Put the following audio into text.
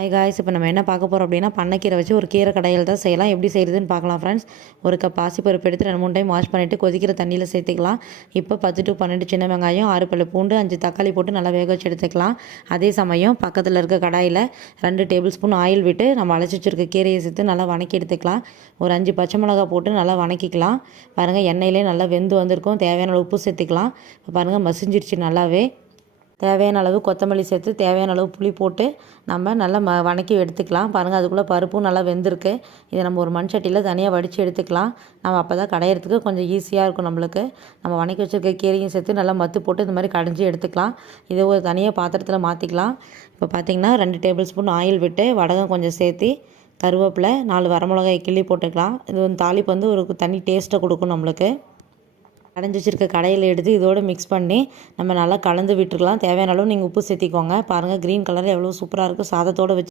Hi guys, இப்போ நம்ம என்ன பார்க்க போகிறோம் அப்படின்னா பண்ணைக்கீரை வச்சு ஒரு கீரை கடையில் தான் செய்யலாம். எப்படி செய்யுதுன்னு பார்க்கலாம் ஃப்ரெண்ட்ஸ். ஒரு கப் பாசிப்பருப்பு எடுத்து 2-3 டைம் வாஷ் பண்ணிவிட்டு கொதிக்கிற தண்ணியில் சேர்த்துக்கலாம். இப்போ 10 to 12 சின்ன வெங்காயம், 6 பல்லு பூண்டு, 5 தக்காளி போட்டு நல்லா வேக வச்சு எடுத்துக்கலாம். அதே சமயம் பக்கத்தில் இருக்க கடாயில் 2 டேபிள் ஸ்பூன் ஆயில் விட்டு நம்ம அழைச்சி வச்சுருக்க கீரையை சேர்த்து நல்லா வணக்கி எடுத்துக்கலாம். ஒரு 5 பச்சை மிளகா போட்டு நல்லா வணக்கிக்கலாம். பாருங்கள், எண்ணெயிலே நல்லா வெந்து வந்திருக்கும். தேவையான அளவு உப்பு சேர்த்துக்கலாம். இப்போ பாருங்கள், மசிஞ்சிருச்சு நல்லாவே. தேவையான அளவு கொத்தமல்லி சேர்த்து தேவையான அளவு புளி போட்டு நம்ம நல்லா வணக்கி எடுத்துக்கலாம். பாருங்கள், அதுக்குள்ளே பருப்பும் நல்லா வெந்திருக்கு. இதை நம்ம ஒரு மண் சட்டியில் தனியாக வடித்து எடுத்துக்கலாம். நம்ம அப்போ தான் கடையிறதுக்கு கொஞ்சம் ஈஸியாக இருக்கும் நம்மளுக்கு. நம்ம வணக்கி வச்சுருக்க கீரையும் சேர்த்து நல்லா மத்து போட்டு இந்த மாதிரி கடைஞ்சி எடுத்துக்கலாம். இதை ஒரு தனியாக பாத்திரத்தில் மாற்றிக்கலாம். இப்போ பார்த்திங்கன்னா 2 டேபிள் ஸ்பூன் ஆயில் விட்டு வடகம் கொஞ்சம் சேர்த்து கருவேப்பிலை 4 வரமிளகாய் கிள்ளி போட்டுக்கலாம். இது வந்து தாளிப்பு வந்து ஒரு தனி டேஸ்ட்டை கொடுக்கும் நம்மளுக்கு. கடைஞ்சி வச்சுருக்க கடையில் எடுத்து இதோடு மிக்ஸ் பண்ணி நம்ம நல்லா கலந்து விட்டுருக்கலாம். தேவையான அளவு நீங்கள் உப்பு சேர்த்திக்கோங்க. பாருங்கள், க்ரீன் கலரில் எவ்வளோ சூப்பராக இருக்குது. சாதத்தோடு வச்சு